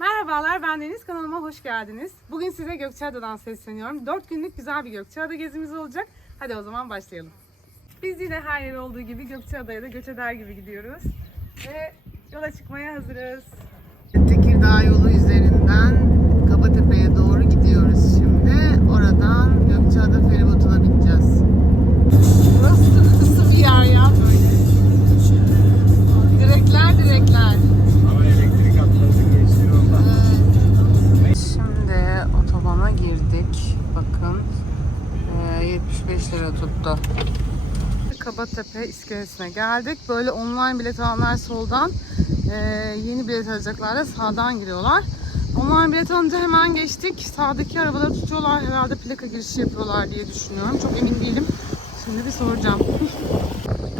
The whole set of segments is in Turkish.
Merhabalar ben Deniz kanalıma hoş geldiniz. Bugün size Gökçeada'dan sesleniyorum. 4 günlük güzel bir Gökçeada gezimiz olacak. Hadi o zaman başlayalım. Biz yine her yer olduğu gibi Gökçeada'ya da göç eder gibi gidiyoruz. Ve yola çıkmaya hazırız. Tekirdağ yolu üzerinden iskelesine geldik. Böyle online bilet alanlar soldan, ee, yeni bilet alacaklar da sağdan giriyorlar. Online bilet alınca hemen geçtik. Sağdaki arabaları tutuyorlar. Herhalde plaka girişi yapıyorlar diye düşünüyorum. Çok emin değilim. Şimdi bir soracağım.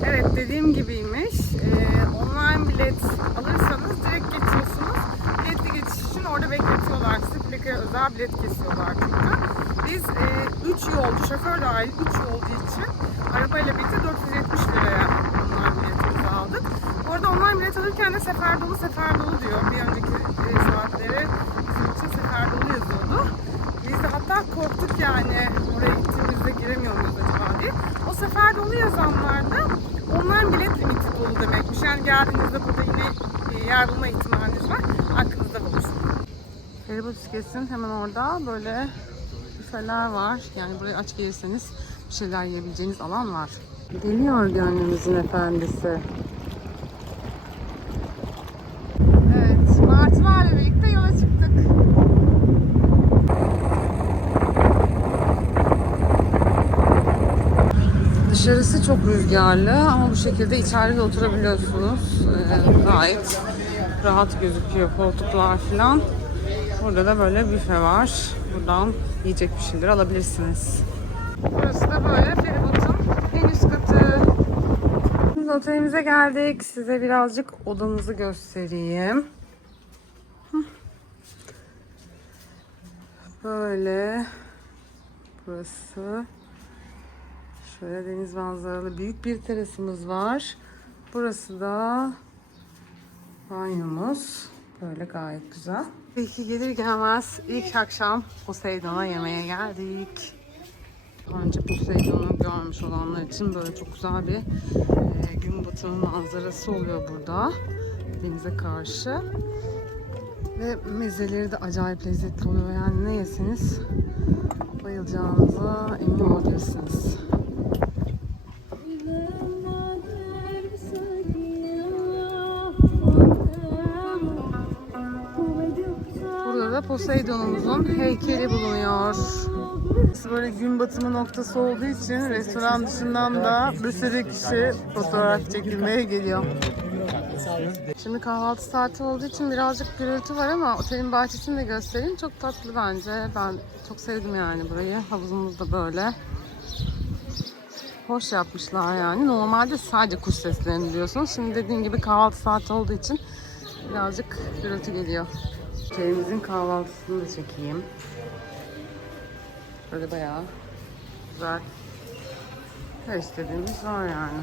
Evet dediğim gibiymiş. Ee, online bilet alırsanız direkt geçiyorsunuz. Biletli geçiş için orada bekletiyorlar sizi. Plakaya özel bilet kesiyorlar çünkü. Biz 3 yolcu, şoför dahil 3 yolcu için arabayla birlikte 470 liraya online biletimizi aldık. Bu arada online bilet alırken de sefer dolu sefer dolu diyor. Bir önceki e, saatleri bizim için sefer dolu yazıyordu. Biz de hatta korktuk yani oraya gittiğimizde giremiyor muyuz acaba diye. O sefer dolu yazanlarda online bilet limiti dolu demekmiş. Yani geldiğinizde burada yine e, yer bulma ihtimaliniz var. Aklınızda bulunsun. Feribot iskelesinin hemen orada böyle büfeler var. Yani buraya aç gelirseniz bir şeyler yiyebileceğiniz alan var. Geliyor gönlümüzün efendisi. Evet, martılarla birlikte yola çıktık. Dışarısı çok rüzgarlı ama bu şekilde içeride de oturabiliyorsunuz. Ee, gayet rahat gözüküyor koltuklar falan. Burada da böyle büfe var. Buradan yiyecek bir şeyler alabilirsiniz. Burası da böyle feribotun en üst katı. Şimdi otelimize geldik. Size birazcık odamızı göstereyim. Böyle burası. Şöyle deniz manzaralı büyük bir terasımız var. Burası da banyomuz. Böyle gayet güzel. İlk gelir gelmez ilk akşam Poseidon'a yemeğe geldik. Önce Poseidon'u görmüş olanlar için böyle çok güzel bir e, gün batımı manzarası oluyor burada. Denize karşı. Ve mezeleri de acayip lezzetli oluyor. Yani ne yeseniz bayılacağınıza emin olabilirsiniz. Poseidon'umuzun heykeli bulunuyor. Böyle gün batımı noktası olduğu için restoran dışından da bir sürü kişi fotoğraf çekilmeye geliyor. Şimdi kahvaltı saati olduğu için birazcık gürültü var ama otelin bahçesini de göstereyim. Çok tatlı bence. Ben çok sevdim yani burayı. Havuzumuz da böyle. Hoş yapmışlar yani. Normalde sadece kuş seslerini duyuyorsunuz. Şimdi dediğim gibi kahvaltı saati olduğu için birazcık gürültü geliyor. Otelimizin kahvaltısını da çekeyim. Böyle bayağı güzel. Her istediğimiz var yani.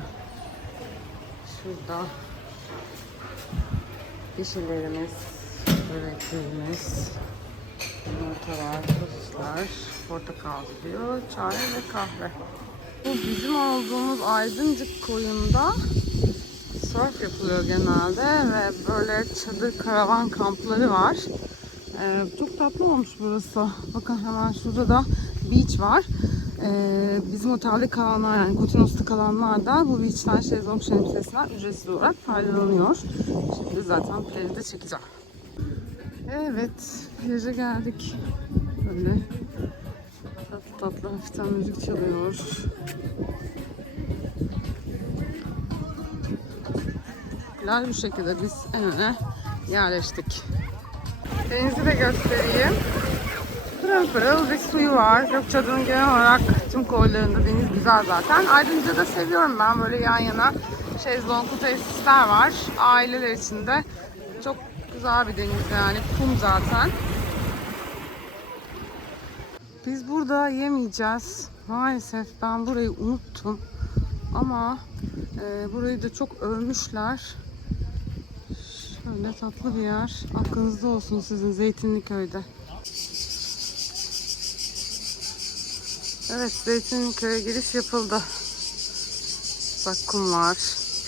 Şurada pişilerimiz, böreklerimiz, yumurtalar, sosisler, portakal suyu, çay ve kahve. Bu bizim olduğumuz Aydıncık koyunda surf yapılıyor genelde ve böyle çadır karavan kampları var. Ee, çok tatlı olmuş burası. Bakın hemen şurada da beach var. Ee, bizim otelde kalanlar yani Kotinos'ta kalanlar da bu beach'ten şezlong şemsiyesinden ücretsiz olarak faydalanıyor. Şimdi zaten plajı da çekeceğim. Evet, plaja geldik. Böyle tatlı tatlı hafiften müzik çalıyor. Lal bu şekilde biz en öne yerleştik. Denizi de göstereyim. Pırıl pırıl bir suyu var. Gökçeada'nın genel olarak tüm koylarında deniz güzel zaten. Ayrıca da seviyorum ben böyle yan yana şezlonglu tesisler var. Aileler için de çok güzel bir deniz yani. Kum zaten. Biz burada yemeyeceğiz. Maalesef ben burayı unuttum. Ama e, burayı da çok övmüşler. Şöyle tatlı bir yer. Aklınızda olsun sizin Zeytinliköy'de. Evet Zeytinliköy'e giriş yapıldı. Bak kum var.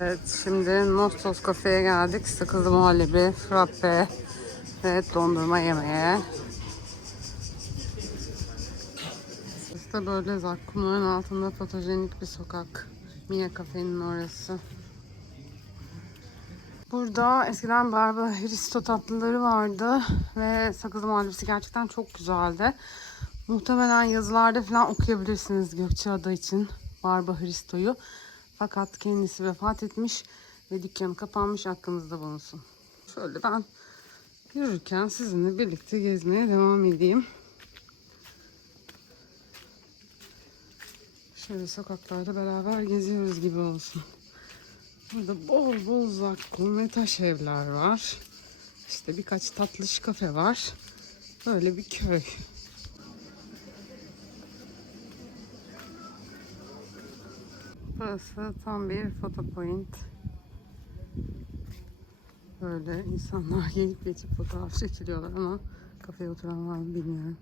Evet şimdi Nostos kafeye geldik. Sıkıldı muhallebi, frappe ve dondurma yemeye. İşte böyle zakkumların altında fotojenik bir sokak. Mia kafenin orası. Burada eskiden Barba Hristo tatlıları vardı ve sakızlı muhallebisi gerçekten çok güzeldi. Muhtemelen yazılarda falan okuyabilirsiniz Gökçeada için Barba Hristo'yu. Fakat kendisi vefat etmiş ve dükkanı kapanmış aklınızda bulunsun. Şöyle ben yürürken sizinle birlikte gezmeye devam edeyim. Şöyle sokaklarda beraber geziyoruz gibi olsun. Burada bol bol zakkum ve taş evler var. İşte birkaç tatlış kafe var. Böyle bir köy. Burası tam bir foto point. Böyle insanlar gelip geçip fotoğraf çekiliyorlar ama kafeye oturan var bilmiyorum.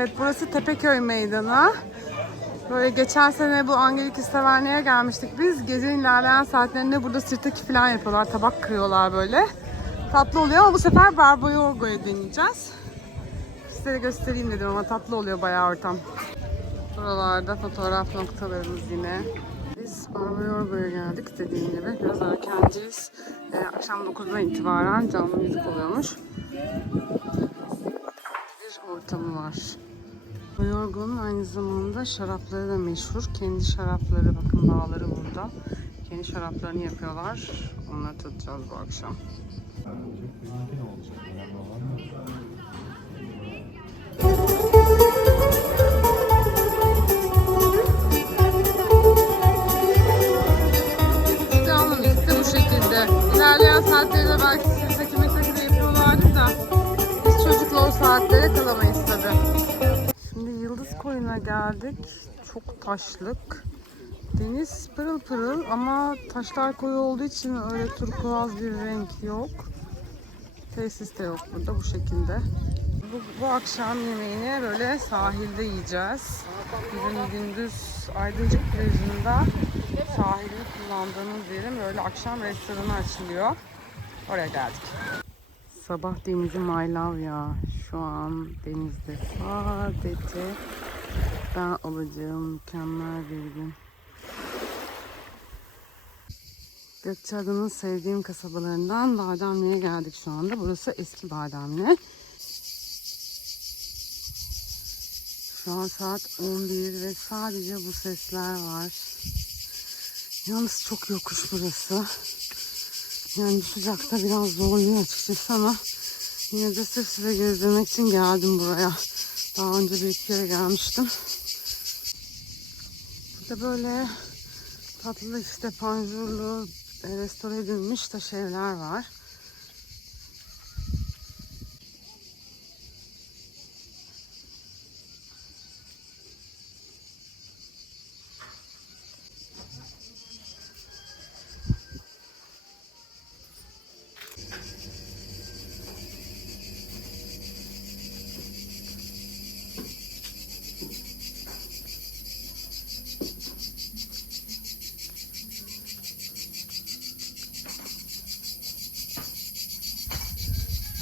Evet burası Tepeköy Meydanı. Böyle geçen sene bu Angelik İstaverne'ye gelmiştik biz. Gecenin ilerleyen saatlerinde burada sirtaki falan yapıyorlar. Tabak kırıyorlar böyle. Tatlı oluyor ama bu sefer Barbayorgo'yu deneyeceğiz. Size de göstereyim dedim ama tatlı oluyor bayağı ortam. Buralarda fotoğraf noktalarımız yine. Biz Barbayorgo'ya geldik dediğim gibi. Biraz erkenciyiz. Ee, akşam 9'dan itibaren canlı müzik oluyormuş bir ortamı var. Yorgun'un aynı zamanda şarapları da meşhur. Kendi şarapları, bakın bağları burada. Kendi şaraplarını yapıyorlar. Onları tadacağız bu akşam. Canlı müzik de bu şekilde. İlerleyen saatlerde belki siz de yapıyorlardı da biz çocukla o saatlere kalamayız Koyu'na geldik. Çok taşlık. Deniz pırıl pırıl ama taşlar koyu olduğu için öyle turkuaz bir renk yok. Tesis de yok burada bu şekilde. Bu, bu akşam yemeğini böyle sahilde yiyeceğiz. Bizim gündüz Aydıncık plajında sahili kullandığımız yerin böyle akşam restoranı açılıyor. Oraya geldik. Sabah denizi my love ya. Şu an denizde sadece ben olacağım mükemmel bir gün. Gökçeada'nın sevdiğim kasabalarından Bademli'ye geldik şu anda. Burası eski Bademli. Şu an saat 11 ve sadece bu sesler var. Yalnız çok yokuş burası. Yani sıcakta biraz zorluyor açıkçası ama yine de sırf size gezdirmek için geldim buraya. Daha önce bir iki kere gelmiştim. Burada böyle tatlı işte panjurlu e, restore edilmiş taş evler var.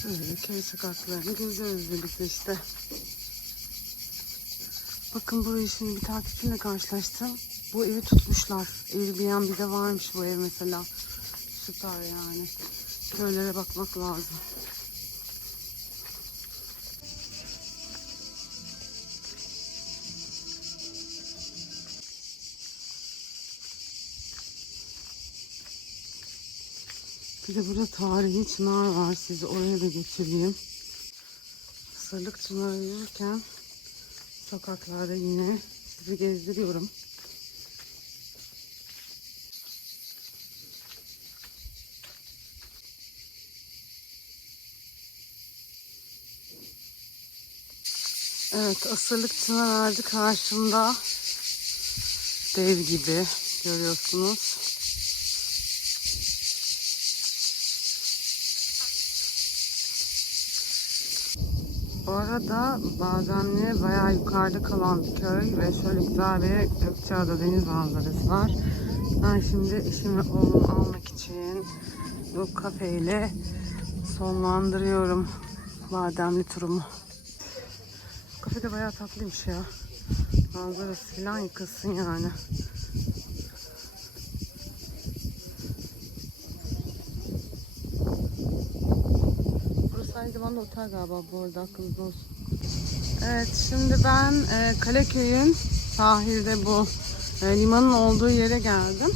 Böyle köy sokaklarını geziyoruz birlikte işte. Bakın burayı şimdi bir takipçimle karşılaştım. Bu evi tutmuşlar. Airbnb'de varmış bu ev mesela. Süper yani. Köylere bakmak lazım. Bir de burada tarihi çınar var. Sizi oraya da götüreyim. Sırlık çınarı yürürken sokaklarda yine sizi gezdiriyorum. Evet, asırlık çınar ağacı karşımda dev gibi görüyorsunuz. Bu arada Bademli bayağı yukarıda kalan bir köy ve şöyle güzel bir Gökçeada deniz manzarası var. Ben şimdi eşimi oğlumu almak için bu kafeyle sonlandırıyorum Bademli turumu. Kafe de bayağı tatlıymış ya. Manzarası falan yıkılsın yani. Zamanda otel galiba bu arada aklınızda olsun. Evet şimdi ben e, Kaleköy'ün sahilde bu e, limanın olduğu yere geldim.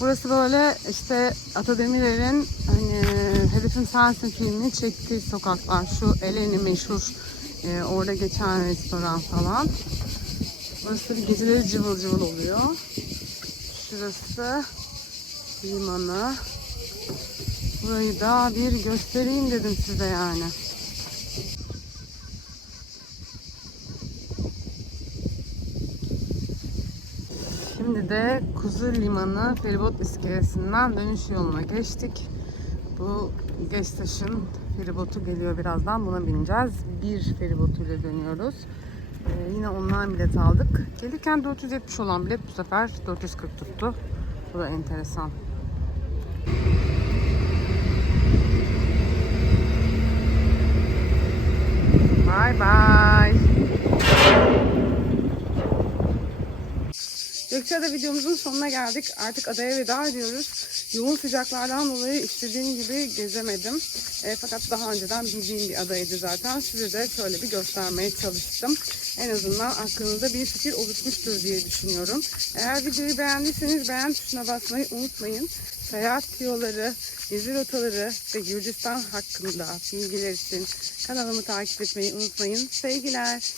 Burası böyle işte Ata Demirer'in hani Hedefim Sensin filmini çektiği sokaklar. Şu Eleni meşhur e, orada geçen restoran falan. Burası geceleri cıvıl cıvıl oluyor. Şurası limanı. Burayı da bir göstereyim dedim size yani. Şimdi de Kuzu Limanı feribot iskelesinden dönüş yoluna geçtik. Bu Gestaş'ın feribotu geliyor birazdan. Buna bineceğiz. Bir feribotuyla dönüyoruz. Ee, yine online bilet aldık. Gelirken 470 olan bilet bu sefer 440 tuttu. Bu da enteresan. Bye bye. Gökçeada videomuzun sonuna geldik. Artık adaya veda ediyoruz. Yoğun sıcaklardan dolayı istediğim gibi gezemedim. E, fakat daha önceden bildiğim bir adaydı zaten. Size de şöyle bir göstermeye çalıştım. En azından aklınızda bir fikir oluşmuştur diye düşünüyorum. Eğer videoyu beğendiyseniz beğen tuşuna basmayı unutmayın. Seyahat tiyoları, gezi rotaları ve Gürcistan hakkında bilgiler için kanalımı takip etmeyi unutmayın. Sevgiler.